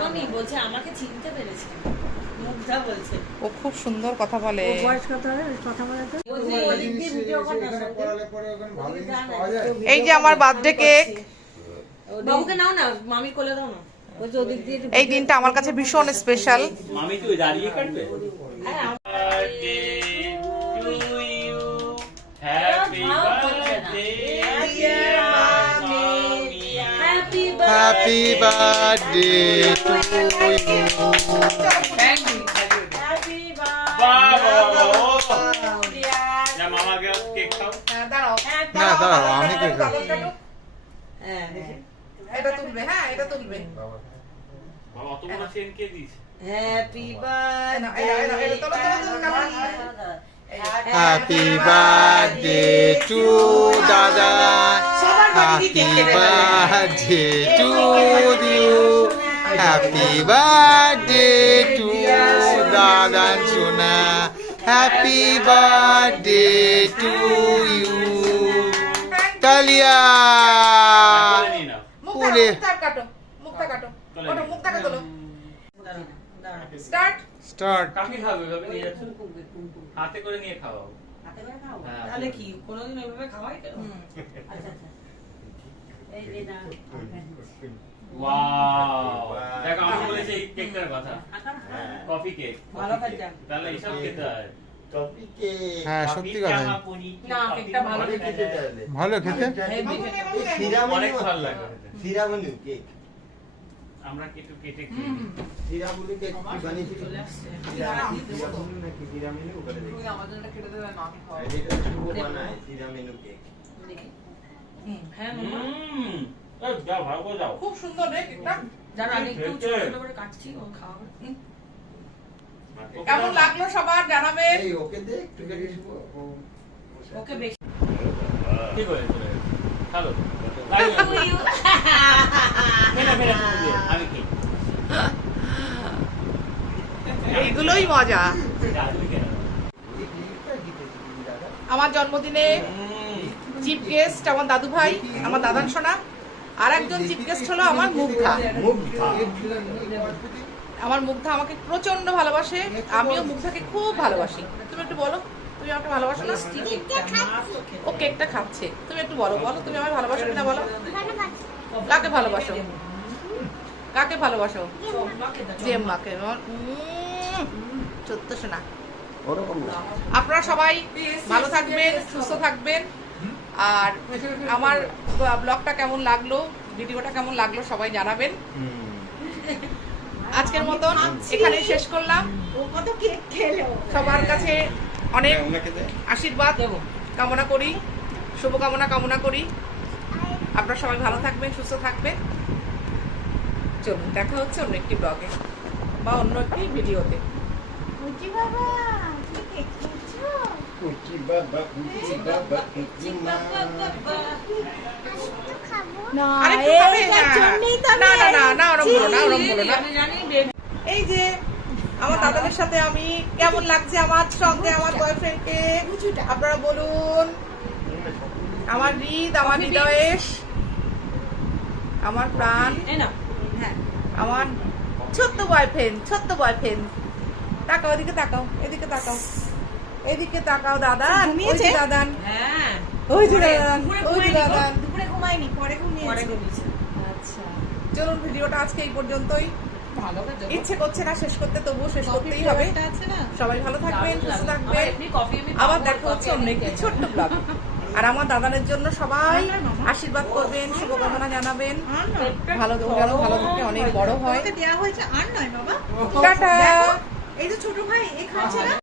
মামি বলছে আমাকে চিনতে পেরেছে, মুগ্ধা বলছে। ও খুব সুন্দর কথা বলে। এই যে আমার বার্থডে কেক, বাবুকে নাও না, মামি কোলে দাও না। এই দিনটা আমার কাছে ভীষণ স্পেশাল। মামি তুই দাঁড়িয়ে কাটবে? Happy birthday Happy birthday to you. মামাকে কেক খাও। না দাঁড়াও, আমি কেক খাবো। এটা তুলবে, হ্যাঁ এটা তুলবে। বাবা অত বড় চেন কে দিয়েছে? Happy birthday, Happy birthday to Dada. Happy birthday to you. Happy birthday to Dada Chuna. Happy birthday to you. Talia. মুখটা কাটো, মুখটা কাটো, মুখটা কাটো। স্টার্ট। Start. কাকে খাবে ভাবে নিয়ে যাচ্ছ? হাতে করে নিয়ে খাওয়াও। হাতে করে খাও। হ্যাঁ। তাহলে কি কোনোদিন ওইভাবে খাওয়াই কেন? আচ্ছা আচ্ছা, এই যে না, ওয়াও, দেখো আমি বলেছি এই কেকটার কথা, কফি কেক। ভালো খাচ্ছা। তাহলে এইসব খেতে হয়। হ্যাঁ সত্যি কথা। না, কেকটা ভালো খেতে। ভালো খেতে। অনেক ভালো লাগে। সিরামনি কেক, আমরা কেটে কেটে খাই। সিরামনি কেক কি বানিয়েছিল? চলে আসছে। সিরামনি নাকি সিরামনি ওখানে দেখি। আমাদের এটা কেটে দেবে না, আমি খাওয়াবো। এটা শুভ বানায় সিরামনি কেক। দেখি। হ্যাঁ মামা, এই যাও ভালো করে যাও। খুব সুন্দর রে কেকটা। যারা আমি একটু ছোট ছোট করে কাটছি, ও খাওয়াবে। কেমন লাগলো সবার জানাবেন। এই ওকে দে একটু কেটে শুভ। ওকে বেশি। ঠিক হয়ে চলে গেছে। হ্যালো। মেরা মেরা শুনে আমি কি? এইগুলোই মজা। জাদুই কেন? এই কেকটা জিতেছি দাদা। আমার জন্মদিনে চিফ গেস্ট আমার দাদু ভাই, আমার দাদান সোনা। আর একজন চিফ গেস্ট হলো আমার মুগ্ধা। আমার মুগ্ধা আমাকে প্রচন্ড ভালোবাসে, আমিও মুগ্ধাকে খুব ভালোবাসি। তুমি একটু বলো, তুমি আমাকে ভালোবাসো না? ও কেকটা খাচ্ছে, তুমি একটু বলো, বলো তুমি আমায় ভালোবাসো কিনা বলো। কাকে ভালোবাসো? কাকে ভালোবাসো? জেম্মাকে। সত্য শোনা। ওরকম না। আপনারা সবাই ভালো থাকবেন, সুস্থ থাকবেন। আর আমার ব্লগটা কেমন লাগলো, ভিডিওটা কেমন লাগলো সবাই জানাবেন। আজকের মতন এখানেই শেষ করলাম। সবার কাছে অনেক আশীর্বাদ কামনা করি, শুভকামনা কামনা করি। আপনারা সবাই ভালো থাকবেন, সুস্থ থাকবেন। চলুন দেখা হচ্ছে অন্য একটি ব্লগে বা অন্য একটি ভিডিওতে। কুচি বাবা, কুচি মা। আরেকটু খাবে? না না না না, ওরম বলো না, ওরম বলো না। আমি জানি বেবি। এই যে আমার দাদাদের সাথে আমি কেমন লাগছে আমার সঙ্গে আমার বয়ফ্রেন্ডকে আপনারা বলুন। আমার হৃদ, আমার হৃদয়েশ, আমার প্রাণ, এই না, হ্যাঁ আমার ছোট্ট বয়ফ্রেন্ড, ছোট্ট বয়ফ্রেন্ড। তাকাও, এদিকে তাকাও, এদিকে তাকাও, এদিকে তাকাও। দাদান, ওই যে দাদান, হ্যাঁ ওই যে দাদান, ওই যে দাদান। দুপুরে ঘুমাইনি, পরে ঘুমিয়েছে। আচ্ছা চলুন, ভিডিওটা আজকে এই পর্যন্তই। ভালো করে যাবো। ইচ্ছে করছে না শেষ করতে, তবুও শেষ করতেই হবে। সবাই ভালো থাকবেন, সুস্থ থাকবেন। আবার দেখা হচ্ছে অন্য একটি ছোট্ট ব্লগ। আর আমার দাদানের জন্য সবাই আশীর্বাদ করবেন, শুভকামনা জানাবেন। ভালো যেন ভালো থাকে, অনেক বড় হয়। দেওয়া হয়েছে আর নয় বাবা। টাটা। এই যে ছোট ভাই এই খাচ্ছে না।